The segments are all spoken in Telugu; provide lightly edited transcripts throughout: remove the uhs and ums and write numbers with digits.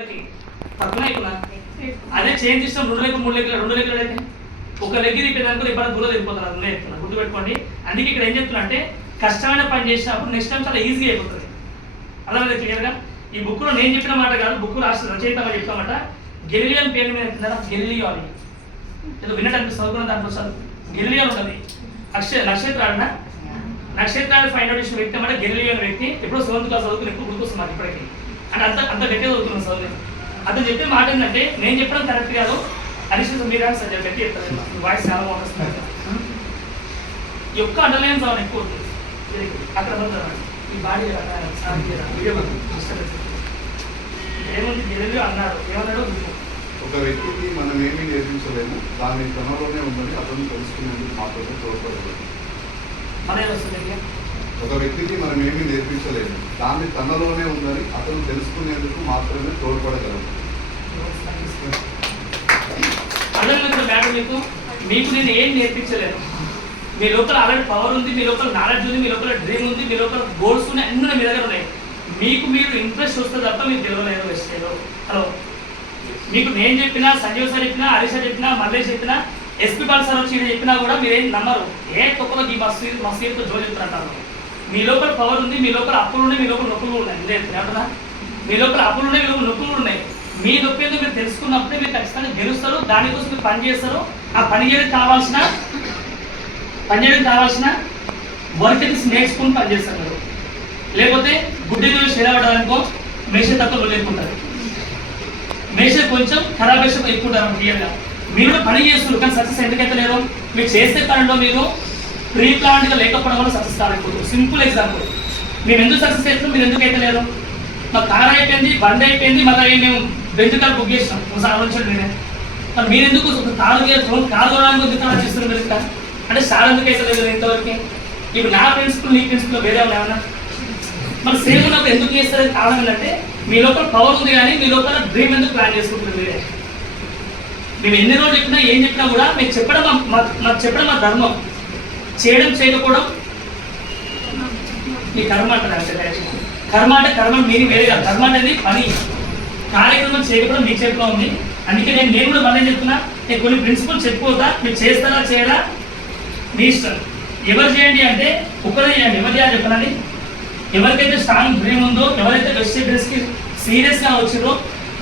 పక్కన అయిపోయినా అదే చేంజ్ ఇస్తాం 2 లెక్కలు 3 లెక్కలు 2 లెక్కలు అయితే ఒక లెక్క తిప్పేదానికి ఇప్పుడు దూరం వెళ్ళిపోతారు. అది చెప్తున్నా, గుర్తుపెట్టుకోండి. అందుకే ఇక్కడ ఏం చెప్తున్నా అంటే కష్టమైన పని చేసినప్పుడు నెక్స్ట్ టైం చాలా ఈజీగా అయిపోతుంది. అదే క్లియర్గా ఈ బుక్లో నేను చెప్పిన మాట కాదు, బుక్ రాష్ట్ర రచయితగా చెప్తామాట. గెలిలియన్ పేరు మీద గెలిలియో అని ఏదో విన్నట్టు అనిపిస్తుంది. చదువుకున్న దాంట్లో చదువు గెలిలియో ఉంటుంది. నక్షత్రాలన నక్షత్రాలు ఫైండ్ అవుట్ చేసిన వ్యక్తి అన్నమాట గెలిలియో అనే వ్యక్తి. ఎప్పుడో 7th క్లాస్ చదువుకుని ఎప్పుడు గుర్తొస్తుంది మాకు ఇప్పటికీ. అంటే అంత గట్టిగా చదువుతున్నాను చదువు. అతను చెప్పే మాట ఏంటంటే నేను చెప్పడం కరెక్ట్ కాదు, అడిషన్ మీరు సార్ గట్టి చెప్తారు. వాయిస్ చాలా బాగుంటుంది. ఈ ఒక్క అండర్లైన్ చదవడం ఎక్కువ ఉంటుంది. అక్కడ ఈ బాడీ వీడియో ఏముంది గెలిలియో అన్నాడు. ఏమన్నాడు? ఒక వ్యక్తికి మనం ఏమీ నేర్పించలేము, దాని తనలోనే ఉందని అతను తెలుసుకునేందుకు మాత్రమే తోడ్పడలేదు. ఒక వ్యక్తికి మనం ఏమీ నేర్పించలేము, దాన్ని తనలోనే ఉందని అతను తెలుసుకునేందుకు మాత్రమే తోడ్పడగలము. మీకు నేను ఏం నేర్పించలేను. మీ లోపల ఆల్రెడీ పవర్ ఉంది, మీ లోపల నాలెడ్జ్ ఉంది, మీ లోపల డ్రీమ్ ఉంది, మీ లోపల గోల్స్ ఉన్నాయి, అన్నీ మీ దగ్గర ఉన్నాయి. మీకు మీరు ఇంట్రెస్ట్ వస్తే తప్ప మీరు గెలవలేరు. వేస్తేలో హలో మీకు నేను చెప్పినా, సంజీవ్ సార్ చెప్పినా, హరీష్ సార్ చెప్పినా, మల్లేష్ చెప్పినా, ఎస్పీ బాల్ సార్ వచ్చి చెప్పినా కూడా మీరేం నమ్మరు. ఏ తొక్కలో ఈ మస్తీతో జోలు చెప్తారంటారు. మీ లోపల పవర్ ఉంది, మీ లోపల అప్పులు ఉన్నాయి, మీ లోపల నొప్పులు ఉన్నాయి. లేదా మీ లోపల అప్పులు ఉన్నాయి, మీ లోపల నొప్పులు ఉన్నాయి. మీ నొప్పి ఏదో మీరు తెలుసుకున్నప్పుడే మీరు ఖచ్చితంగా గెలుస్తారు. దానికోసం మీరు పని చేస్తారు. ఆ పని చేయడానికి కావాల్సిన వర్క్ అయితే నేర్చుకుని పని చేస్తారు మీరు. లేకపోతే గుడ్డి చేరవడానికో మేషే తక్కువ లేకుంటారు. మేషే కొంచెం ఖరాబ్ వేషం ఎక్కుంటారు. క్లియర్గా మీరు కూడా పని చేస్తున్నారు, కానీ సక్సెస్ ఎందుకైతే లేదు? మీరు చేసే పనిలో మీరు ప్రీ ప్లాన్డ్గా లేకపోవడం వల్ల సక్సెస్ కాలేకపోతుంది. సింపుల్ ఎగ్జాంపుల్, మేము ఎందుకు సక్సెస్ అవుతున్నాం, మీరు ఎందుకు అయితే లేదు? మా కార్ అయిపోయింది, బండి అయిపోయింది, మళ్ళీ మేము బెంచ్ కార్ బుక్ చేసినాం. ఆలోచించండి నేనే. మరి మీరు ఎందుకు కారు కొనడానికి ఎందుకు చేస్తున్నారు? మీరు ఇక్కడ అంటే సార్ ఎందుకు అయితే లేదు ఇంతవరకు? ఇప్పుడు నా ప్రిన్సిపల్ నీ ప్రిన్సిపల్ వేరే ఏమన్నా మన సేమ్ ఉన్నప్పుడు ఎందుకు చేస్తారని కారణం ఏంటంటే మీ లోపల పవర్ ఉంది, కానీ మీ లోపల డ్రీమ్ ఎందుకు ప్లాన్ చేసుకుంటుంది మీరే. మేము ఎన్ని రోజులు చెప్పినా ఏం చెప్పినా కూడా మీకు చెప్పడం మాకు చెప్పడం మా ధర్మం. చేయడం చేయకపోవడం మీ కర్మ అంటారు. అంటే కర్మ అంటే కర్మ మీరు వేరే కాదు. కర్మ అనేది పని, కార్యక్రమం చేయకపోవడం మీ చేతిలో ఉంది. అందుకే నేను కూడా మళ్ళీ చెప్తున్నా, నేను కొన్ని ప్రిన్సిపల్ చెప్పుకోతా. మీరు చేస్తారా చేయరా మీ ఇష్టం. ఎవరు చేయండి అంటే ఒక్కరే చేయండి. ఎవరు చేయాలి చెప్పనండి? ఎవరికైతే స్ట్రాంగ్ డ్రీమ్ ఉందో, ఎవరైతే వెజిటేబుల్స్కి సీరియస్గా వచ్చిందో,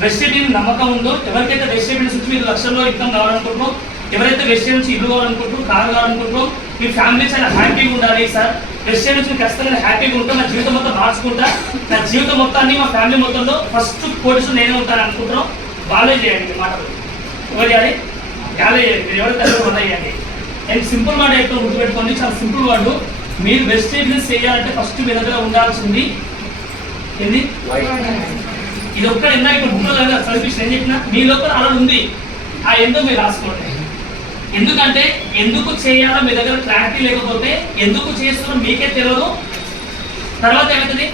వెజిటేబుల్ నమ్మకం ఉందో, ఎవరికైతే వెజిటేబుల్స్ వచ్చి మీరు లక్షల్లో ఇన్కమ్ కావాలనుకుంటున్నారో, ఎవరైతే వెజిటేబుల్స్ ఇల్లు కావాలనుకుంటారో, కారు కావాలనుకుంటారో, మీ ఫ్యామిలీ చాలా హ్యాపీగా ఉండాలి. సార్ వెజిటేబుల్స్ ఖచ్చితంగా హ్యాపీగా ఉంటా, నా జీవితం మొత్తం మార్చుకుంటా, నా జీవితం మొత్తాన్ని మా ఫ్యామిలీ మొత్తంలో ఫస్ట్ పోటీసు నేనే ఉంటాను అనుకుంటున్నాం, వాళ్ళే చేయండి. మాటలు ఎవరు చేయాలి? వాళ్ళే చేయండి. మీరు ఎవరైతే ఉన్నాయండి. నేను సింపుల్ మాట అయితే గుర్తుపెట్టుకోండి, చాలా సింపుల్ వాడు. మీరు వెజిటేబుల్స్ చేయాలంటే ఫస్ట్ మీ దగ్గర ఉండాల్సింది ఏంది? ఇది ఒక్కడ ఇందా ఇక్కడ బుక్లో చదివించిన ఏం చెప్పినా మీ లోపల అలా ఉంది. ఆ ఎందుకు మీరు రాసుకోండి. ఎందుకంటే ఎందుకు చేయాలో మీ దగ్గర క్లారిటీ లేకపోతే, ఎందుకు చేస్తున్నారో మీకే తెలియదు. తర్వాత ఏమవుతుంది?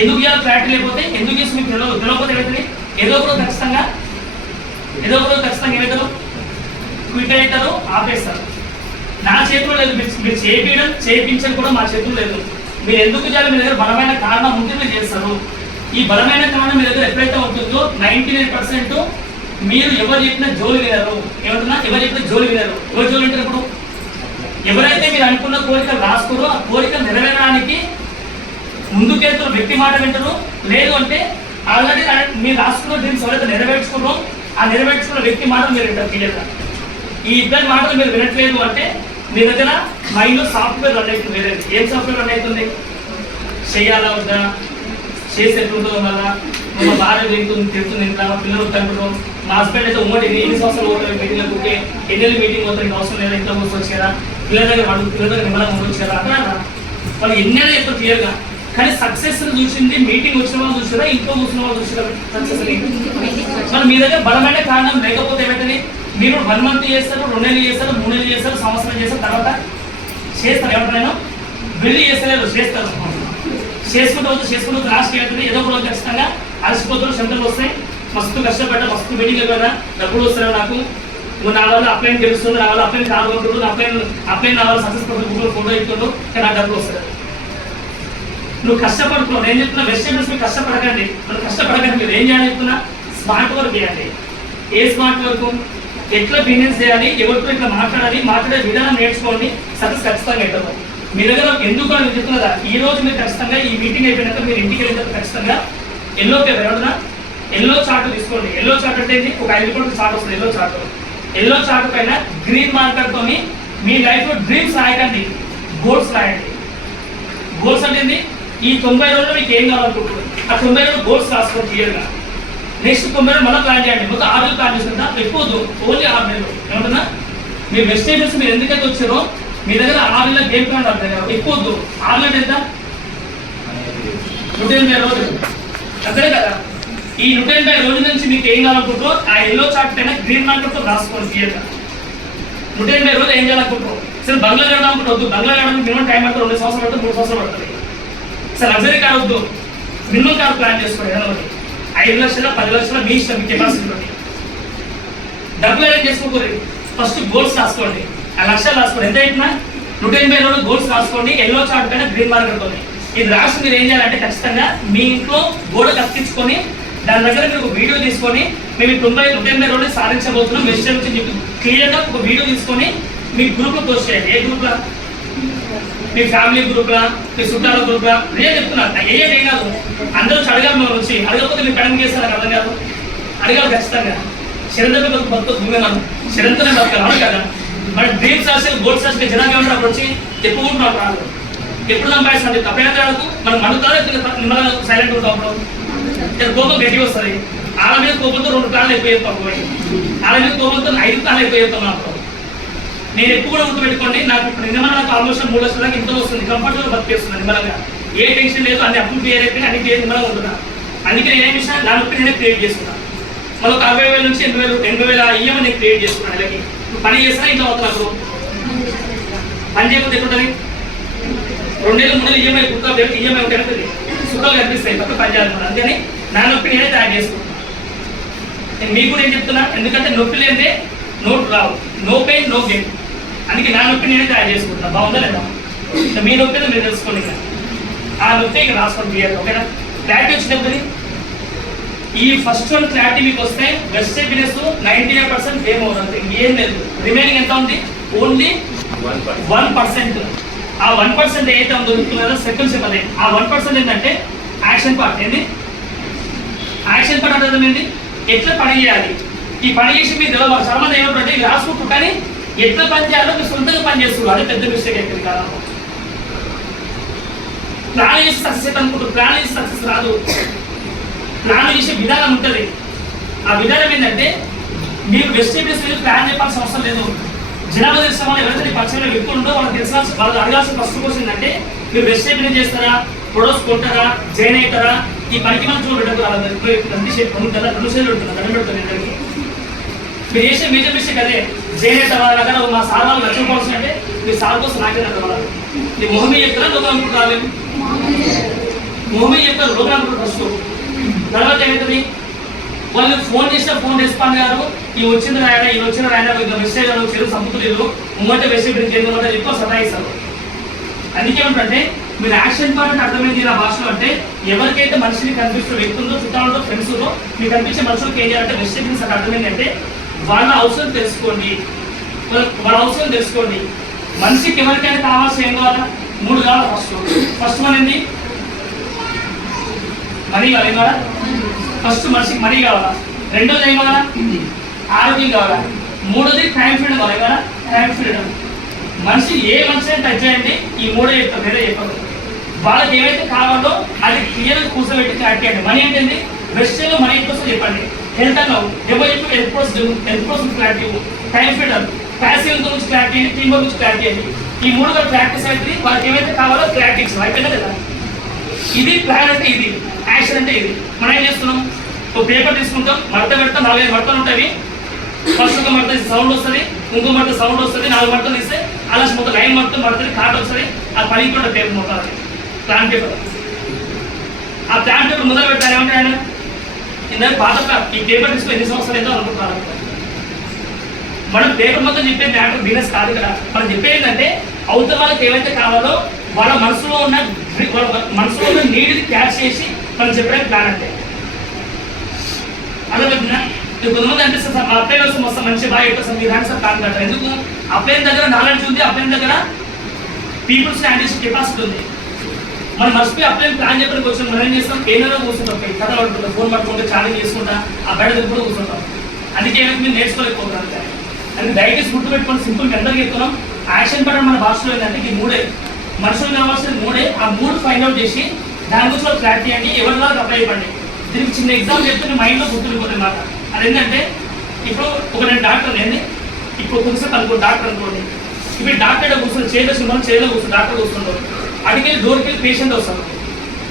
ఎందుకు చేయాలో క్లారిటీ లేకపోతే, ఎందుకు చేసి మీకు తెలియకపోతే ఏమవుతుంది? ఏదో ఒక రోజు ఖచ్చితంగా ఏమవుతారు? క్విట్ అవుతారు, ఆపేస్తారు. నా చేతిలో లేదు. మీరు చేయించడం కూడా మా చేతిలో లేదు. మీరు ఎందుకు చేయాలి? మీ దగ్గర బలమైన కారణం ఉంటే మీరు చేస్తారు. ఈ బలమైన కారణం మీ దగ్గర ఎప్పుడైతే ఉంటుందో 99% మీరు ఎవరు చెప్పిన జోలి వినరు. ఏమంటున్నా? ఎవరు చెప్పిన జోలి వినరు. ఎవరు జోలి వింటారు? ఎవరైతే మీరు అనుకున్న కోరికలు రాసుకోరో, ఆ కోరిక నెరవేరడానికి ముందుకెళ్తున్న వ్యక్తి మాట వింటారు. లేదు అంటే ఆల్రెడీ మీరు రాసుకున్న డ్రీమ్స్ ఎవరైతే నెరవేర్చుకున్నారో, ఆ నెరవేర్చుకున్న వ్యక్తి మాట మీరు వింటారు. క్లియర్గా ఈ ఇద్దరి మాటలు మీరు వినట్లేదు అంటే మీ దగ్గర మైండ్లో సాఫ్ట్వేర్ రన్ అవుతుంది. వేరే ఏం సాఫ్ట్వేర్ రన్ అవుతుంది? చేయాలా వద్దా, చేసి ఎట్లుంటుందో, మళ్ళా మా భార్య తిరుగుతుంది, ఇంట్లో మా పిల్లలు వద్దంటారు, మా హస్బెండ్ అయితే ఉమ్మడి ఎన్ని సంవత్సరాలు పోతారు మీటింగ్లకు, ఓకే ఎన్ని మీటింగ్ పోతారు, ఇంకా అవసరం లేదా, ఇంట్లో కూర్చొచ్చు కదా, పిల్లల దగ్గర నిమ్మలంగా ఉండొచ్చు కదా, అక్కడ వాళ్ళు ఎన్నైనా చెప్తారు క్లియర్గా. కానీ సక్సెస్ చూసింది మీటింగ్ వచ్చిన వాళ్ళు చూసారా, ఇంట్లో కూర్చున్న వాళ్ళు చూసారా సక్సెస్? మరి మీ దగ్గర బలమైన కారణం లేకపోతే ఏమైతుంది? మీరు 1 month చేస్తారు, 2 నెలలు చేస్తారు, 3 నెలలు చేస్తారు, సంవత్సరం చేస్తారు, తర్వాత చేస్తారు. ఏమంటారు? బిల్డ్ చేస్తలేదు, చేస్తారు. చేసుకుంటూ లాస్ట్ ఏమవుతుంది? ఏదో ఒక రోజు ఖచ్చితంగా అలసిపోతారు, శ్రమలు వస్తాయి, మస్తు కష్టపడ్డా, మస్తు మీటింగ్ కదా, డబ్బులు వస్తారు. నాకు నా వల్ల అప్లైన్ తెలుస్తుంది, నా వల్ల అప్లైన్ కావాలనుకుంటున్నాడు, అప్లైన్ నా వల్ల సక్సెస్ గూగుల్ ఫోటో ఇస్తుండ్రు, కానీ నాకు డబ్బులు వస్తారు. నువ్వు కష్టపడుతున్నావు. నేను చెప్తున్నా వెజిటేబుల్స్ మీరు కష్టపడకండి. మీరు ఏం చేయాలని చెప్తున్నా? స్మార్ట్ వర్క్ చేయాలి. ఏ స్మార్ట్ వర్క్? ఎట్లా బిజినెస్ చేయాలి, ఎవరితో ఇట్లా మాట్లాడాలి, మాట్లాడే విధానం నేర్చుకోండి, సక్సెస్ ఖచ్చితంగా అవుతారు. మీ దగ్గర ఎందుకు అని చెప్తున్నదా, ఈ రోజు మీరు ఖచ్చితంగా ఈ మీటింగ్ అయిపోయినాక మీరు ఇంటికి వెళ్ళిన తర్వాత ఖచ్చితంగా ఎల్లో పేపర్ ఎవరన్నా ఎల్లో చార్ట్ తీసుకోండి. ఎల్లో చార్ట్ అంటే ఒక 5 రూపాయల చార్ట్ వస్తుంది. ఎల్లో చార్ట్ పైన గ్రీన్ మార్కర్ తోని మీ లైఫ్ లో డ్రీమ్స్ రాయకండి, గోల్స్ రాయండి. గోల్స్ అంటే ఈ 90 రోజుల్లో మీకు ఏం కావాలనుకుంటున్నారు, ఆ 90 రోజులు గోల్స్ రాసుకోండి క్లియర్గా. నెక్స్ట్ 90 రోజులు మళ్ళీ ప్లాన్ చేయండి. మొత్తం 6 నెలలు ప్లాన్ చేసుకుంటా, ఎక్కువ ఓన్లీ 6 నెలలు. ఏమంటున్నా, మీ వెస్టేజెస్ మీరు ఎందుకైతే వచ్చారో మీ దగ్గర 6 నెలల గేమ్ ప్లాన్ అర్థం కాదు, ఎక్కువ 6 నెలలు ఎంత 180 రోజులు అంతే కదా. ఈ 180 రోజుల నుంచి మీకు ఏం కావాలనుకుంటారో ఆ ఎల్లో చార్ట్ పైన గ్రీన్ మార్కర్తో రాసుకోండి క్లియర్గా. 180 రోజులు ఏం చేయాలనుకుంటారు? సరే బంగ్లా కడదామనుకుంటే వద్దు, బంగ్లా కడడానికి మినిమం టైం పడుతుంది, 2 సంవత్సరాలు పడుతుంది, 3 సంవత్సరాలు పడుతుంది. సరే లగ్జరీ కార్ వద్దు, మినిమం కార్ ప్లాన్ చేసుకోండి. ఏదో 5 లక్షల 10 లక్షల మీ ఇష్టం, మీ కెపాసిటీ బట్టి డబ్బులు అరేంజ్ చేసుకోకూడదు. ఫస్ట్ గోల్స్ రాసుకోండి, ఆ లక్ష్యాలు రాసుకోండి. ఎంత అయినా 180 రోజులు గోల్స్ రాసుకోండి, ఎల్లో చార్ట్ పైన గ్రీన్ మార్కర్తో. ఇది రాసి మీరు ఏం చేయాలంటే ఖచ్చితంగా మీ ఇంట్లో గోడ కత్తించుకొని దాని దగ్గర మీరు ఒక వీడియో తీసుకొని మేము 180 రోజులు సాధించబోతున్నాం మెసేజ్ నుంచి మీకు క్లియర్గా ఒక వీడియో తీసుకొని మీ గ్రూప్లో పోస్ట్ చేయండి. ఏ గ్రూప్లో? మీ ఫ్యామిలీ గ్రూప్లా, మీ చుట్టాల గ్రూప్లా, నేను చెప్తున్నా ఏం కాదు. అందరూ అడగాలి, మేము వచ్చి అడగకపోతే మీరు కడమ చేస్తారు, నాకు అర్థం కాదు. అడగాలి ఖచ్చితంగా. శరంతో బతుకుతున్నాను, శరంతోనే బతకాలి కదా. మరి డ్రీమ్స్ రాసి గోల్స్ రాసి జనాలు ఏమంటారు, అప్పుడు వచ్చి చెప్పుకుంటున్నాడు రాదు, ఎప్పుడు సంపాదిస్తాను తప్పేంతకు మనం మనుతారో నిమ్మల్ని సైలెంట్ ఉంటాం. అప్పుడు కోపం గట్టి వస్తుంది. ఆడ మీద కోపంతో 2 ప్లాన్లు అయిపోయేస్తాం, ఆడ మీద కోపంతో 5 ప్లాన్లు అయిపోయేస్తాం. అప్పుడు నేను ఎక్కువ కూడా గుర్తుపెట్టుకోండి, నాకు ఇప్పుడు నిజమైన నాకు ఆల్మోస్ట్ 3 లక్షల దాకా ఇంత వస్తుంది, కంఫర్టబుల్ బతికేస్తుంది నిమ్మలంగా. ఏ టెన్షన్ లేదు, అన్ని అప్పులు క్లియర్ అయిపోయినా అన్ని క్లియర్ నిమ్మలంగా ఉంటున్నా. అందుకే నేను ఏమి ఇష్టం, నా నొప్పి నేనే క్రియేట్ చేసుకున్నాను. మళ్ళీ ఒక 60,000 నుంచి 80,000 ఈఎంఐ నేను క్రియేట్ చేసుకున్నాను. నెలకి పని చేసినా ఇంట్లో అవుతున్నా. అప్పుడు పని చేయకపోతే ఎట్లుంటుంది, 2 నెలలు 3 నెలలు ఈఎంఐ గుర్తు ఈఎంఐ ఉంటుంది, సుఖాలు కనిపిస్తాయి, తప్ప పని చేయాలన్నమాట. అందుకని నా నొప్పి నేనే తయారు చేసుకుంటున్నాను. నేను మీకు కూడా ఏం చెప్తున్నా, ఎందుకంటే నొప్పి లేదే నోట్ రావు, నో పెయిన్ నో గెయిన్. అందుకే నా నొప్పి నేనే తయారు చేసుకుంటున్నా. బాగుందా లేదా? మీ నొప్పి మీరు తెలుసుకోండి, ఆ నొప్పి ఇక రాసుకోండి క్లియర్గా. ఓకేనా? క్లారిటీ వచ్చినప్పుడు ఈ ఫస్ట్ 1 క్లారిటీ మీకు వస్తే బెస్ట్ బిజినెస్ 99% ఫేమ్ అవుతుంది, ఏం లేదు. రిమైనింగ్ ఎంత ఉంది? ఓన్లీ 1%. ఆ 1% ఏదైతే ఉందో సెకండ్ స్టెప్ అదే. ఆ 1% ఏంటంటే యాక్షన్ పార్ట్. ఏంది యాక్షన్ పార్ట్ అంటే ఏంటి? ఎట్లా పని చేయాలి. ఈ పని చేసి మీరు చాలా మంది ఏమంటారంటే ఇది రాసుకుంటారు, కానీ ఎట్లా పని చేయాలో మీరు సొంతంగా పని చేస్తున్నారు. అదే పెద్ద మిస్టేక్ అవుతుంది కదా. ప్లాన్ చేసి సక్సెస్ అనుకుంటారు, ప్లాన్ చేసి సక్సెస్ రాదు. ప్లాన్ చేసే విధానం ఉంటుంది. ఆ విధానం ఏంటంటే మీరు బెస్ట్ బిజినెస్ ప్లాన్ చెప్పాల్సిన అవసరం లేదు. జనాభా తెలిసిన వాళ్ళు ఎవరైతే పరిచయంలో వ్యక్తులు ఉండో వాళ్ళకి తెలిసాల్సి, వాళ్ళు అడగాల్సిన ఫస్ట్ క్వశ్చన్ ఏంటంటే మీరు బెస్ట్ బిజినెస్ చేస్తారా, ప్రొడక్ట్స్ కొంటారా, జాయిన్ అవుతారా, ఈ పనికి మనం చూడబెట్టదు. వాళ్ళ కదా 2 సైడ్లు ఉంటున్నారు, దండం పెడుతుంది ఇద్దరికి. మీరు చేసే మేజర్ మిస్టేక్ అదే. జాయిన్ అవుతారా దగ్గర మా సార్ వాళ్ళు నచ్చకపోవచ్చు అంటే మీరు సార్ కోసం నాకే నచ్చవాలి. మీ మొహమే చెప్తారా, లోకం అనుకుంటారు. మొహమే చెప్తారు, లోకం అనుకుంటారు ఫస్ట్. తర్వాత ఏమవుతుంది, వాళ్ళు ఫోన్ చేసినా ఫోన్ రెస్పాండ్ గారు, ఈ వచ్చింది రాయడా, ఈ వచ్చిన రాయడా, మెసేజ్ చెరువు సంపుతులేదు, ముంగట మెసేజ్ చేయడం ఎక్కువ సతాయిస్తారు. అందుకే ఏమిటంటే మీరు యాక్షన్ పార్ట్ అర్థమైంది నా భాషలో అంటే ఎవరికైతే మనిషిని కనిపిస్తున్న వ్యక్తులతో, చుట్టాలతో, ఫ్రెండ్స్తో మీకు కనిపించే మనుషులకు ఏం చేయాలంటే మెసేజ్ అక్కడ అర్థమైంది అంటే వాళ్ళ అవసరం తెలుసుకోండి, వాళ్ళ అవసరం తెలుసుకోండి. మనిషికి ఎవరికైనా కావాల్సిన ఏం కావాలా? 3 కావాలి. ఫస్ట్ వన్ ఏంటి? మనీ కావాలి. ఏం కావాలా? ఫస్ట్ మనిషికి మనీ కావాలా? రెండోది ఏం కావాలా? ఆరోగ్యం కావాలా? మూడోది టైం ఫ్రీడమ్ కావాలి కదా. Time freedom. మనిషి ఏ మనిషిని టచ్ చేయండి, ఈ 3 చెప్తారు, వేరే చెప్పదు. వాళ్ళకి ఏవైతే కావాలో అది క్లియర్గా కూర్చోబెట్టి క్లారిటీ అండి. మనీ ఏంటండి? బెస్ట్లో మనీ కోసం చెప్పండి. హెల్త్ అన్నావు, ఎవరు చెప్పి హెల్త్ కోసం క్లారిటీ. టైం ఫ్రీడమ్, ప్యాసివ్ గురించి క్లారిటీ, టీమ్ వర్క్ గురించి క్లారిటీ అండి. ఈ 3 ప్రాక్టీస్ అయితే వాళ్ళకి ఏవైతే కావాలో క్లారిటీ ఇచ్చాం, అయిపోయిందా లేదా? ఇది ప్లాన్ అంటే ఇది, యాక్షన్ అంటే ఇది. మనం ఏం చేస్తున్నాం, ఒక పేపర్ తీసుకుంటాం, మడత పెడతాం, 4-5 మడతలు ఉంటాయి. ఫస్ట్ ఒక మడత సౌండ్ వస్తుంది, ఇంకో మడత సౌండ్ వస్తుంది, 4 మడతలు తీస్తే అలా మొత్తం లైన్ మొత్తం మడతది, కార్డు వస్తుంది. ఆ పని కూడా పేపర్ మొత్తం ప్లాన్ పేపర్. ఆ ప్లాన్ పేపర్ మొదలు పెట్టారు. ఏమంటే ఆయన ఇందాక పాత ఈ పేపర్ తీసుకుని ఎన్ని సంవత్సరాలు ఏదో అనుకుంటున్నారు. మనం పేపర్ మొత్తం చెప్పే మ్యాటర్ బిజినెస్ కాదు కదా. మనం చెప్పేది ఏంటంటే అవతల వాళ్ళకి ఏవైతే కావాలో వాళ్ళ మనసులో ఉన్న నీడ్ని క్యాచ్ చేసి మనం చెప్పడానికి ప్లాన్ అంటే అదే కొంతమంది అనిపిస్తుంది సార్ మా అప్లై కోసం వస్తాం మంచి బాగా ఎక్కువ సార్ మీరు రాండి సార్ కాదు కట్టారు. ఎందుకు అప్లై దగ్గర నాలెడ్జ్ ఉంది, అప్లై దగ్గర పీపుల్స్ హ్యాండిల్స్ కెపాసిటీ ఉంది. మనం మర్చిపోయి అప్లై ప్లాన్ చెప్పడానికి వచ్చిన మనం ఏం చేస్తాం ఏమైనా కూర్చుంటాం, కథ పడుకుంటాం, ఫోన్ పట్టుకుంటే ఛాలెంజ్ చేసుకుంటా ఆ బయట దగ్గర కూర్చుంటాం. అందుకే ఏమైతే మీరు నేర్చుకోలేకపోతున్నాను. అందుకే దయచేసి గుర్తు పెట్టుకొని సింపుల్ అందరికీ చెప్తున్నాం. యాక్షన్ పడడం మన భాషలో ఏంటంటే ఈ మూడే మనుషులు కావాల్సిన మూడే. ఆ మూడు ఫైండ్ అవుట్ చేసి దాని గురించి వాళ్ళు క్లారిటీ అండి ఎవరి వరకు అప్లై ఇవ్వండి. దీనికి చిన్న ఎగ్జామ్ చెప్తే మీ మైండ్లో గుర్తుండిపోతుంది మాట. అదేంటంటే ఇప్పుడు ఒక నేను డాక్టర్ ఏంది ఇప్పుడు కూర్చొని అనుకో డాక్టర్ అనుకోండి. ఇప్పుడు డాక్టర్ కూర్చొని చేతిలో కూర్చొని డాక్టర్ కూర్చుంటారు. అడిగి డోర్కి వెళ్ళి పేషెంట్ వస్తారు.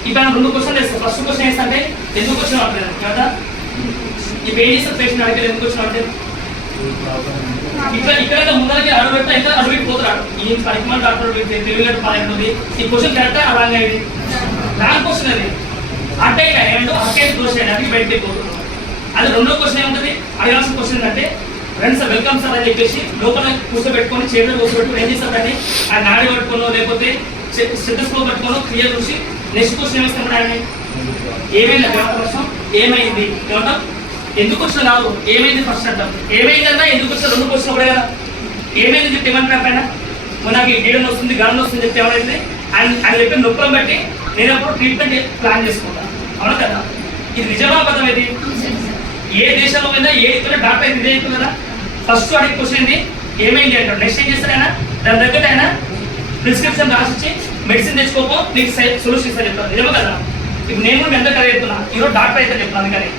ఇప్పుడు ఆయన 2 క్వశ్చన్లు వేస్తారు. ఫస్ట్ క్వశ్చన్ వేస్తే ఎందుకు వచ్చిన వాళ్ళు కదా ఇప్పుడు ఏం చేస్తారు పేషెంట్ అడిగి ఎందుకు వచ్చిన అంటే ఇక్కడ ముందరకి అడుగు పెడతా ఇంకా అడుగు పోతాడు. ఈ పరిమాణ డాక్టర్ తెలివిగట్టు పాలైనది ఈ క్వశ్చన్ కరెక్ట్ అలాగే అయింది రాంగ్ క్వశ్చన్ అది అట్టే ఏమంటూ అట్టే దోష అడిగి బయటకి పోతున్నాడు. అది 2వ క్వశ్చన్ ఏముంటుంది అడగాల్సిన క్వశ్చన్ అంటే ఫ్రెండ్స్ సార్ వెల్కమ్ సార్ అని చెప్పేసి లోపల కూర్చోబెట్టుకొని చేతులు కూర్చోబెట్టుకుని ఏం చేస్తారు కానీ ఆ నాడి పట్టుకోనో లేకపోతే స్టెథోస్కోప్ పట్టుకోనో క్లియర్ చూసి నెక్స్ట్ క్వశ్చన్ ఏమిస్తాం ఆయన ఏమైంది వర్షం ఏమైంది ఏమంటాం ఎందుకు వచ్చిన కాదు ఏమైంది ఫస్ట్ అంటాం. ఏమైందన్నా ఎందుకు వచ్చిన 2 క్వశ్చన్ ఒకటే కదా. ఏమైంది చెప్తే ఏమంటారు పైన నాకు గీడన్ వస్తుంది గణం వస్తుంది చెప్తే ఏమైంది ఆయన చెప్పిన నొప్పులను బట్టి నేను అప్పుడు ట్రీట్మెంట్ ప్లాన్ చేసుకుంటాను. అవునా కదా. ఇది నిజమా పదం ఇది ఏ దేశంలో పోయినా ఏ ఇతర డాక్టర్ ఇదే అవుతుంది కదా. ఫస్ట్ అడిగి క్వశ్చన్ ఏంది ఏమైంది అంటాడు. నెక్స్ట్ ఏం చేస్తారు ఆయన దాని దగ్గర ఆయన ప్రిస్క్రిప్షన్ రాసిచ్చి మెడిసిన్ తెచ్చుకోపో నీకు సొల్యూషన్ ఇస్తా చెప్తాను. నిజమా కదా. ఇప్పుడు నేను మీ అందరికీ అదే చెప్తున్నా ఈరోజు డాక్టర్ అయితే చెప్తాను. అందుకని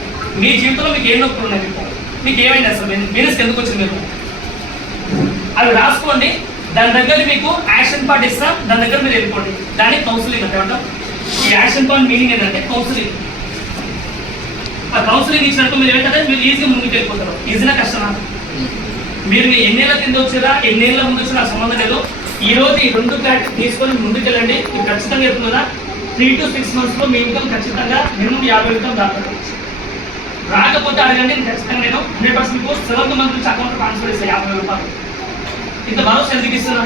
మీ జీవితంలో మీకు ఏం నొప్పులు ఉన్నాయి మీకు ఏమైంది అసలు వీనస్కి ఎందుకు వచ్చింది మీకు అవి రాసుకోండి. దాని దగ్గర మీకు యాక్షన్ పార్ట్ ఇస్తాం. దాని దగ్గర మీరు వెళ్ళిపోండి. దానికి కౌన్సిలింగ్ అంటే అంటాం. ఈ యాక్షన్ పార్ట్ మీనింగ్ ఏంటంటే కౌన్సిలింగ్. ఆ కౌన్సిలింగ్ ఇచ్చినట్టు మీరు ఏంటంటే మీరు ఈజీగా ముందుకు వెళ్ళిపోతారు. ఈజీగా కష్టమా మీరు ఎన్నేళ్ళ కింద వచ్చారా ఎన్నేళ్ళ ముందు వచ్చినా సంబంధం లేదు. ఈ రోజు ఈ 2 క్లారిటీ తీసుకొని ముందుకెళ్ళండి. మీరు ఖచ్చితంగా చెప్తున్నా 3 to 6 months లో మీ ఇన్కమ్ ఖచ్చితంగా మినిమం 50 ఇన్కమ్ రాదు. రాకపోతే అడగండి ఖచ్చితంగా నేను 100% మీకు 7th month నుంచి అకౌంట్ ట్రాన్స్ఫర్ చేస్తాను 50,000 రూపాయలు. ఇంత భరోసా ఎందుకు ఇస్తున్నా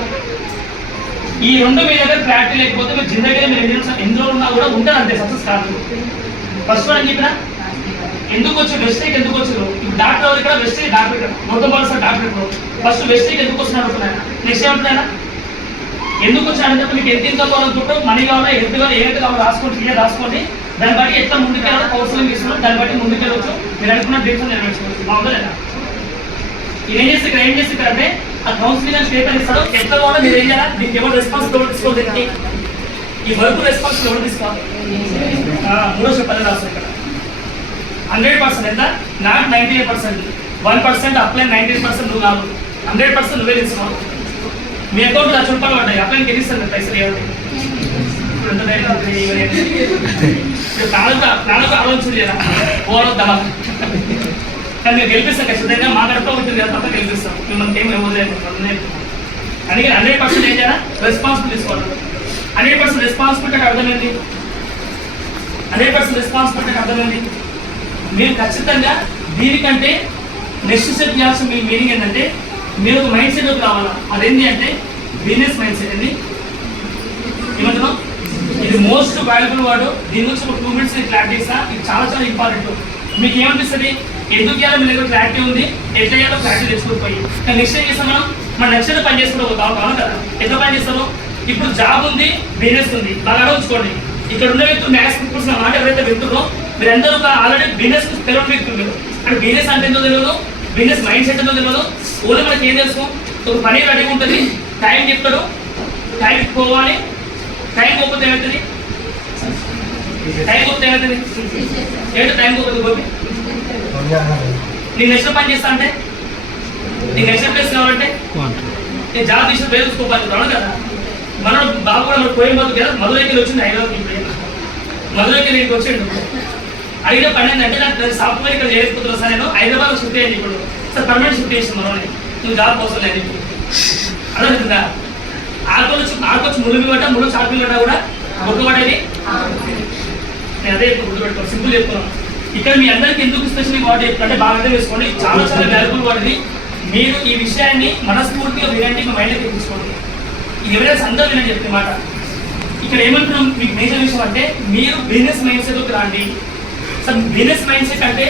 ఈ 2 మీ దగ్గర క్లారిటీ లేకపోతే మీరు జిందగీ మీరు ఎందులో ఉన్నా కూడా ఉంటారు అంతే సక్సెస్ కాదు. ఫస్ట్ అని చెప్పిన ఎందుకు వచ్చి వెస్టేక్ ఎందుకు వచ్చారు ఇప్పుడు డాక్టర్ ఎవరు ఇక్కడ వెస్టేక్ డాక్టర్ మొత్తం బాగా డాక్టర్ ఇప్పుడు ఫస్ట్ వెస్టేక్ ఎందుకు వచ్చిన అడుగుతున్నాయన నెక్స్ట్ ఏమంటున్నాయన ఎందుకు వచ్చి అడిగినప్పుడు మీకు ఎంత ఇన్కమ్ కావాలనుకుంటూ మనీ కావాలా ఎంత కావాలి ఏదైతే కావాలో రాసుకోండి క్లియర్ రాసుకోండి. దాన్ని బట్టి ఎట్లా ముందుకెళ్ళాలో కౌన్సిలింగ్ ఇస్తున్నాం. దాన్ని బట్టి ముందుకెళ్ళవచ్చు. మీరు అనుకున్న డ్రీమ్స్ నెరవేర్చుకోవచ్చు. బాగుందా లేదా ఇది ఏం చేస్తే అంటే ఆ కౌన్సిలింగ్ అని పేపర్ ఇస్తాడు. ఎట్లా కావాలో మీరు ఏం చేయాలి దీనికి ఎవరు రెస్పాన్సిబిలిటీ తీసుకోవాలి. ఈ వర్క్ రెస్పాన్సిబిలిటీ ఎవరు తీసుకోవాలి 3వ చెప్పాలని రాస్తారు ఇక్కడ 100% ఎంత నాకు 98%. 1% అప్లై 98% నువ్వు కాదు 100% నువ్వే తీసుకోవాలి. మీ అకౌంట్ 1,00,000 రూపాయలు పడ్డాయి. అప్లైకి ఎన్ని ఇస్తారు పైసలు ఏమంటే ఇప్పుడు ఎంత ప్రాణకు ఆలోచన చేయాలి పోవద్దామా కానీ మీరు గెలిపిస్తాం ఖచ్చితంగా మా గడప ఉంటుంది కదా తప్ప గెలిపిస్తాం. మిమ్మల్ని ఏమి ఇవ్వలేదు. అందుకే 100% ఏం చేయాలి రెస్పాన్సిబిలిటీ తీసుకోవాలి. 100% రెస్పాన్సిబిలిటీ అర్థమైంది. 100% రెస్పాన్సిబిలిటీ అర్థమైంది. మీరు ఖచ్చితంగా దీనికంటే నెక్స్ట్ స్టెప్ చేయాల్సిన మీ మీనింగ్ ఏంటంటే మీరు ఒక మైండ్ సెట్ రావాలా. అదేంటి అంటే బిజినెస్ మైండ్ సెట్ అండి. ఏమంటున్నాం ఇది మోస్ట్ వాల్యుబుల్ వర్డ్. దీని గురించి ఒక 2 minutes క్లారిటీ ఇస్తా. ఇది చాలా చాలా ఇంపార్టెంట్. మీకు ఏమనిపిస్తుంది ఎందుకు చేయాలో మీ దగ్గర క్లారిటీ ఉంది ఎట్లా చేయాలో క్లారిటీ తెచ్చుకోకపోయి కానీ నెక్స్ట్ ఏం చేస్తాం మనం నచ్చిన పని చేసుకుంటూ పోతాం అవును కదా. ఎట్లా పని చేస్తాము ఇప్పుడు జాబ్ ఉంది బిజినెస్ ఉంది బాగా ఉంచుకోండి. ఇక్కడ ఉన్న వ్యక్తులు మ్యాథ్స్ పీపుల్స్ మాట ఎవరైతే వ్యక్తుల్లో మీరందరూ ఒక ఆల్రెడీ బిజినెస్ తెలియని వ్యక్తులు మీరు అంటే బిజినెస్ అంటే ఏంటో తెలియదు బిజినెస్ మైండ్ సెట్ ఏంటో తెలియదు. ఓన్లీ మనకి ఏం తెలుసు ఒక పని రెడీ ఉంటుంది టైం చెప్తాడు టైం పోవాలి టైం పోకపోతే ఏమవుతుంది ఏంటో టైం పోతుంది గోపి నేను నెక్స్ట్ పని చేస్తా అంటే నీకు నెక్స్ట్ ప్లేస్ కావాలంటే నేను జాబ్ తీసిన పేరు చూసుకోవాలి అవును కదా. మన బాబు కూడా మన కోయంబత్తూరు కదా మధురైకి వచ్చింది హైదరాబాద్ మధురైకి నీకు వచ్చిండు అడిగిన పని ఏంటంటే నాకు సాఫ్ట్వేర్ ఇక్కడ చేయకపోతున్నా సార్ నేను హైదరాబాద్ షిఫ్ట్ అయ్యింది ఇప్పుడు సార్ పర్మనెంట్ షిఫ్ట్ చేసింది మనల్ని నువ్వు జాబ్ కోసం లేదు ఇప్పుడు అర్థమవుతుందా. ఆడుకొచ్చి ముళ్ళు పడ్డా ముళ్ళు చార్పిల్ పడ్డా కూడా బొక్క పడేది నేను అదే ఇప్పుడు గుర్తు పెట్టుకోవాలి సింపుల్ చెప్తున్నాను. ఇక్కడ మీ అందరికీ ఎందుకు స్పెషల్ వాటి అంటే బాగా అర్థం చేసుకోండి చాలా చాలా వాల్యుబుల్ వాటిది. మీరు ఈ విషయాన్ని మనస్ఫూర్తిగా వినండి మీ మైండ్లోకి తెచ్చుకోండి. ఇది ఎవరైనా అందరూ వినండి చెప్పిన మాట. ఇక్కడ ఏమంటున్నాం మీకు మేజర్ విషయం అంటే మీరు బిజినెస్ మైండ్ సెట్లోకి రండి. సార్ బిజినెస్ మైండ్ సెట్ అంటే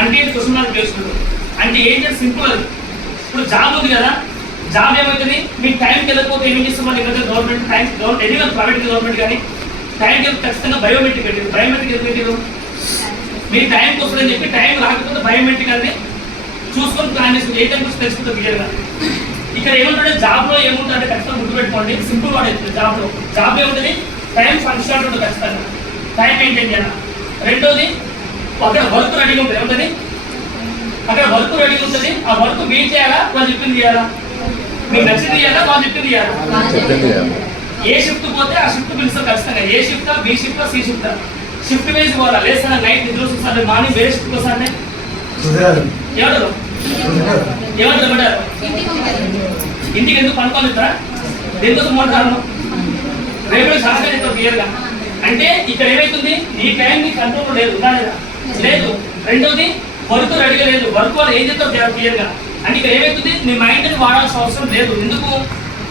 అంటే క్వశ్చన్ మార్క్ చేసుకుంటారు అంటే ఏంటంటే సింపుల్ అది. ఇప్పుడు జాబ్ ఉంది కదా, జాబ్ ఏమవుతుంది మీకు టైంకి వెళ్ళకపోతే ఏం చేస్తాం మన ఏమైతే గవర్నమెంట్ టైం ఎన్ని ప్రైవేట్ గవర్నమెంట్ కానీ టైంకి ఖచ్చితంగా బయోమెట్రిక్ పెట్టారు. బయోమెట్రిక్ ఎందుకు పెట్టారు? మీరు టైంకి వస్తుందని చెప్పి టైం రాకపోతే బయోమెట్రిక్ అని చూసుకొని ప్లాన్ చేసుకుని ఏ టైంకి వస్తుంది తెలుసుకుంటారు క్లియర్గా. ఇక్కడ ఏముంటుంటే జాబ్లో ఏముంటుందంటే ఖచ్చితంగా గుర్తుపెట్టుకోండి, సింపుల్ వాడు అవుతుంది జాబ్ ఏముంటుంది టైం ఫంక్షన్ ఉంటుంది ఖచ్చితంగా, టైం మెయింటైన్ చేయాలి. రెండోది అక్కడ వర్క్ రెడీగా ఉంటుంది, ఏముంటుంది అక్కడ వర్క్ రెడీగా ఉంటుంది. ఆ వర్క్ మీరు చేయాలా వాళ్ళు చెప్పింది చేయాలా, మీకు నచ్చింది చేయాలా వాళ్ళు చెప్పింది చేయాలా. ఏ షిఫ్ట్ పోతే ఆ షిఫ్ట్ పిలుస్తారు ఖచ్చితంగా, A shift B shift C shift shift వేసి పోవాలా. లేదు సార్ నైట్ నిద్ర వస్తుంది మార్నింగ్ వేరే షిఫ్ట్ వస్తానే ఏమంటారు ఏమంటారు ఇంటికి ఎందుకు పనుకోలేదా ఎందుకు మోటారు రేపు సహకారం చెప్తారు క్లియర్గా. అంటే ఇక్కడ ఏమైతుంది నీ టైం నీ కంట్రోల్ లేదు లేదు. రెండోది వర్క్ రెడీగా లేదు, వర్క్ వాళ్ళు ఏం చెప్తారు క్లియర్గా. అంటే ఇక్కడ ఏమైతుంది నీ మైండ్ని వాడాల్సిన అవసరం లేదు. ఎందుకు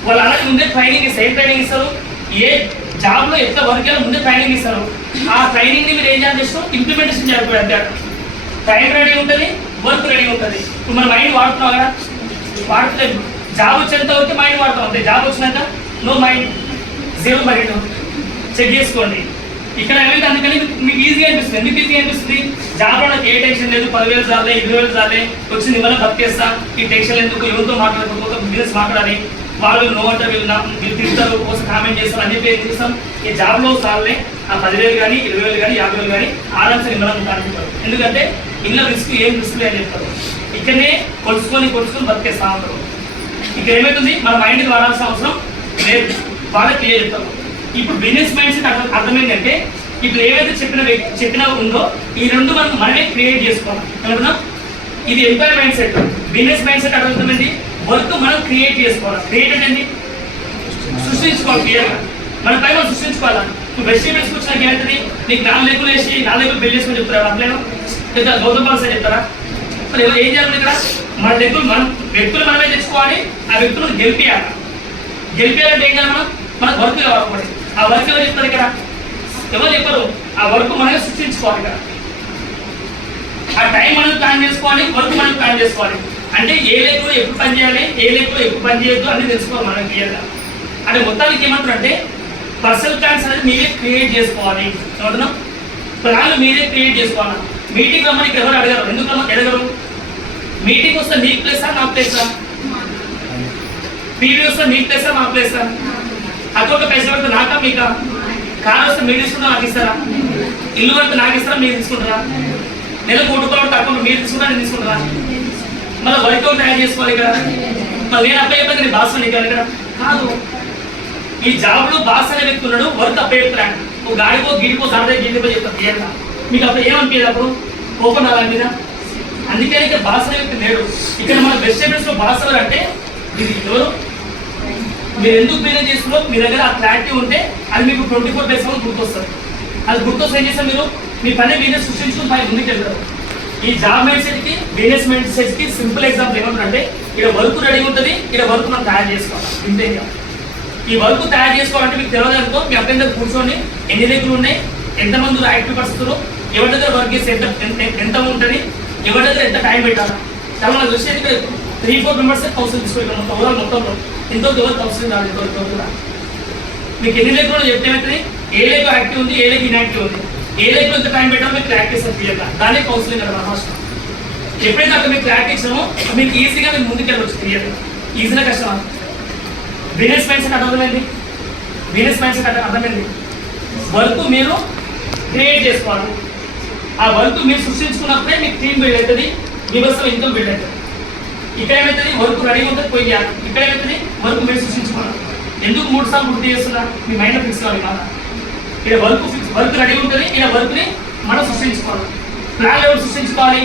వాళ్ళు అలాగే ముందే ట్రైనింగ్ ఇస్తారు. ఏం ట్రైనింగ్ ఇస్తారు? ఏ జాబ్లో ఎట్లా వర్క్ చేయాలో ముందే ట్రైనింగ్ ఇస్తారు. ఆ ట్రైనింగ్ని మీరు ఏం చేస్తాం ఇంప్లిమెంటేషన్ చేయకపోతే టైం రెడీ ఉంటుంది, వర్క్ రెడీ ఉంటుంది. ఇప్పుడు మన మైండ్ వాడుతున్నాం కదా, వాడలేదు. జాబ్ వచ్చేంత వరకు మైండ్ వాడతాం అంతే, జాబ్ వచ్చినాక no mind, zero mind. Check చేసుకోండి. ఇక్కడ ఏమైతే అందుకని మీకు ఈజీగా అనిపిస్తుంది. ఎందుకు ఈజీగా అనిపిస్తుంది? జాబ్లో నాకు ఏ టెన్షన్ లేదు, 10,000 చాలే 20,000 చాలే వచ్చింది ఇవాళ బతికేస్తా, ఈ టెన్షన్ ఎందుకు, ఎవరితో మాట్లాడకపోతే బిజినెస్ మాట్లాడాలి, వాళ్ళు నో అంటే వీళ్ళు తిరుగుతారు కోసం కామెంట్ చేస్తారు అని చెప్పి ఏం చేస్తాం ఈ జాబ్లో చాలే ఆ 10,000 కానీ 20,000 కానీ 50,000 కానీ ఆరామ్సే ఇవ్వడం అనుకుంటారు. ఎందుకంటే ఇంట్లో రిస్క్ ఏం రిస్క్ అని చెప్తారు. ఇక్కడనే కొలుసుకొని బతికేస్తా ఉంటారు. ఇక్కడ ఏమవుతుంది మన మైండ్కి వాడాల్సిన అవసరం లేదు, వాళ్ళకి క్లియర్ చెప్తారు. ఇప్పుడు బిజినెస్ మైండ్ సెట్ అర్థమైందంటే ఇప్పుడు ఏవైతే చెప్పినా ఉందో ఈ రెండు మనమే క్రియేట్ చేసుకోవాలి. ఏమంటున్నాం ఇది empire mind set. Business mind set అర్థమైంది వర్క్ మనం క్రియేట్ చేసుకోవాలి. క్రియేట్ అంటే సృష్టించుకోవాలి క్లియర్గా, మన పై మనం సృష్టించుకోవాలి. ఇప్పుడు వెజిటేబుల్స్ వచ్చినాక ఏమవుతుంది నీకు 4 లెగ్గులు వేసి 4 లెగ్గులు బిల్డ్ చేసుకొని చెప్తారా అట్లేను లేదా గౌతమ్ పాల్ సార్ చెప్తారా? మరి ఏం చేయాలి ఇక్కడ మన లెగ్గులు మనం వ్యక్తులు మనమే తెచ్చుకోవాలి, ఆ వ్యక్తులను గెలిపేయాలంటే ఏం చేయాలి మన వర్క్ కావాలి. ఆ వర్క్ ఎవరు చెప్తారు ఇక్కడ? ఎవరు చెప్పరు. ఆ వర్క్ మనమే సృష్టించుకోవాలి. ఇక్కడ ఆ టైం మనం ప్లాన్ చేసుకోవాలి, వర్క్ మనం ప్లాన్ చేసుకోవాలి. అంటే ఏ లేఖలో ఎప్పుడు పని చేయాలి, ఏ లేఖలో ఎప్పుడు పని చేయొద్దు అన్ని తెలుసుకోవాలి మనం క్లియర్గా. అంటే మొత్తానికి ఏమంటారు అంటే పర్సనల్ ప్లాన్స్ అనేది మీరే క్రియేట్ చేసుకోవాలి. ఏమంటున్నాం ప్లాన్లు మీరే క్రియేట్ చేసుకోవాలి. మీటింగ్ రమ్మని ఇక్కడ ఎవరు అడగరు. ఎందుకు అడగరు? మీటింగ్ వస్తే మీ ప్లేసా నా ప్లేసా, పీడీ వస్తే మీ ప్లేసా మా ప్లేసా, అకౌంట్లో పైసలు పడితే నాకా మీకా, కార్ వస్తే మీరు తీసుకుంటారా నాకు ఇస్తారా, ఇల్లు పడితే నాకు ఇస్తారా మీరు తీసుకుంటారా, నెలకు కొట్టుకోవడం అకౌంట్ మీరు తీసుకుంటారా నేను తీసుకుంటారా, మళ్ళీ వర్కౌట్ తయారు చేసుకోవాలి కదా. మళ్ళీ నేను అప్లై అయిపోతే నేను బాస్ అని ఇక్కడ కాదు. ఈ జాబ్లో బాస్ అనే వ్యక్తి ఉన్నాడు, వర్క్ అప్లై చెప్తాడు. ఒక గాడిపో గిడిపో సరదా గిడిపో చెప్తాను క్లియర్గా. మీకు అప్పుడు ఏమనిపించదు? అప్పుడు ఓపెన్ అలా మీద. అందుకని ఇక్కడ బాస్ అనే వ్యక్తి లేడు. ఇక్కడ మన వెజిటేబుల్స్లో బాస్ అంటే ఇది ఎవరు, మీరు ఎందుకు బిజినెస్ చేస్తున్నారో మీ దగ్గర ఆ క్లారిటీ ఉంటే అది మీకు 24/7 గుర్తొస్తుంది. అది గుర్తొస్తే ఏం చేస్తారు మీరు మీ పని బిజినెస్ సృష్టించుకుని పై ముందుకు వెళ్తారు. ఈ జాబ్ మైండ్ సెట్కి బిజినెస్ మైండ్ సెట్కి సింపుల్ ఎగ్జాంపుల్ ఏమంటారంటే ఇక్కడ వర్క్ రెడీ ఉంటుంది, ఇక్కడ వర్క్ మనం తయారు చేసుకోవాలి. ఇంతేగా ఈ వర్క్ తయారు చేసుకోవాలంటే మీకు తెలియదు అనుకో, మీ అబ్బాయి దగ్గర కూర్చొని ఎన్ని దగ్గర ఉన్నాయి, ఎంతమంది యాక్టివ్ పరుస్తారు, ఎవరి దగ్గర వర్క్ చేస్తే ఎంత ఉంటుంది, ఎవరి దగ్గర ఎంత టైం పెట్టాలి. చాలా మన దృష్టి 3-4 మెంబర్స్ కౌన్సిల్ తీసుకోవాలి ఓవరాల్ మొత్తంలో. ఎంతో ఎవరు కౌన్సిలింగ్ రాదు ఎంతో కూడా. మీకు ఎన్ని లేఖలు చెప్తే ఏమవుతుంది, ఏ లేఖ యాక్టివ్ ఉంది, ఏ లేఖ ఇన్యాక్టివ్ ఉంది, ఏ లేఖలో ఎంత టైం పెట్టాలో మీకు క్లారిటీ ఇస్తారు క్లియర్గా. దానే కౌన్సిలింగ్ కదా మన ఎప్పుడైతే అక్కడ మీకు క్లారిటీ ఇచ్చామో మీకు ఈజీగా మీకు ముందుకు వెళ్ళవచ్చు క్లియర్గా. ఈజీగా కష్టమా? బిజినెస్ మైండ్ సెట్ అర్థమైంది. బిజినెస్ మైండ్ సెట్ అర్థమైంది. వర్క్ మీరు క్రియేట్ చేసుకోవాలి. ఆ వర్క్ మీరు సృష్టించుకున్నప్పుడే మీకు టీమ్ బిల్డ్ అవుతుంది, మీ వస్తువు ఇన్కమ్ బిల్డ్ అవుతుంది. ఇక్కడ ఏమవుతుంది వర్క్ రెడీ ఉంటుంది పోయాలి. ఇక్కడ ఏమవుతుంది వర్క్ మీరు సృష్టించుకోవాలి. ఎందుకు 3 సార్లు గుర్తు చేస్తున్నా మీ మైండ్లో ఫిక్స్ కావాలి. మాట ఇక్కడ వర్క్ రెడీ ఉంటుంది, ఇక్కడ వర్క్ని మనం సృష్టించుకోవాలి. ప్లాన్ ఎవరు సృష్టించుకోవాలి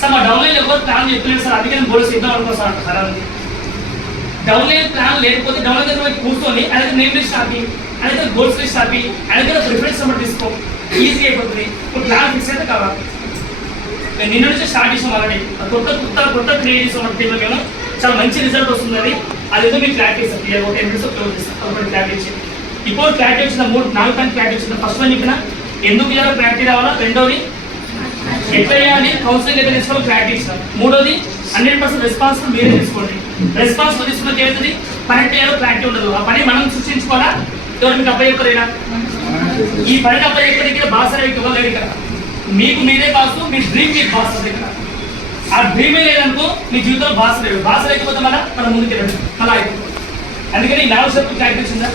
సార్? మా డౌన్లైన్ ఎవరు ప్లాన్ చెప్పలేదు సార్, అందుకే నేను బోర్డు ఇద్దాం అనుకో సార్ అంట. సార్ అది డౌన్లైన్ ప్లాన్ లేకపోతే డౌన్లైన్ దగ్గర కూర్చొని ఆయన నేమ్ లిస్ట్ ఆపి, ఆయన గోల్స్ లిస్ట్ ఆపి, ఆయన దగ్గర ప్రిఫరెన్స్ నెంబర్ తీసుకో, ఈజీ అయిపోతుంది. ఇప్పుడు ప్లాన్ ఫిక్స్ అయితే కావాలి. నేను నిన్న నుంచి స్టార్ట్ చేసాం ఆల్రెడీ, కొత్త క్రియేట్ చేసాం టీంలో. మేము చాలా మంచి రిజల్ట్ వస్తుంది. అది ఏదో మీరు క్లారిటీ ఇస్తాం క్లియర్. 10 minutes క్లోజ్ చేస్తాం. క్లారిటీ ఇచ్చి ఇప్పుడు క్లారిటీ వచ్చిన 4 పాయింట్ క్లారిటీ వచ్చింది. ఫస్ట్ వన్ చెప్పిన ఎందుకు చేయాలో క్లారిటీ రావాలా, రెండోది ఎట్లా చేయాలి కౌన్సిలింగ్ ఎట్లా తీసుకోవాలి క్లారిటీ ఇస్తాం, మూడోది 100% రెస్పాన్సిబుల్ మీరే తీసుకోండి. రెస్పాన్సిబుల్ తీసుకున్న ఏమవుతుంది పని చేయాలో క్లారిటీ ఉండదు. ఆ పని మనం సృష్టించుకోవాలా, ఎవరు మీకు అబ్బాయి చెప్తారైనా ఈ పని అబ్బాయి ఎక్కడికి బాసర ఇవ్వలేదు ఇక్కడ. మీకు మీరే బాసు, మీ డ్రీమ్ మీకు బాస్ ఇక్కడ. ఆ డ్రీమే లేదనుకో మీ జీవితంలో బాస లేదు. బాస లేకపోతే మనం ముందుకు వెళ్ళండి అలా అయిపోతుంది. అందుకని ఈ 4 స్టెప్ క్లారిటీ వచ్చిందా,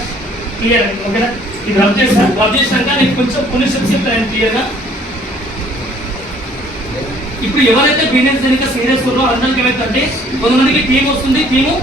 క్లియర్ అండి. ఓకేనా, ఇది రబ్ చేస్తాను. రబ్ చేసినాక నేను కొంచెం కొన్ని స్టెప్స్ చెప్తాను క్లియర్గా. ఇప్పుడు ఎవరైతే బిజినెస్ కనుక సీరియస్ ఉన్నారో అందరికి ఏమైందంటే కొంతమందికి టీం వస్తుంది, టీము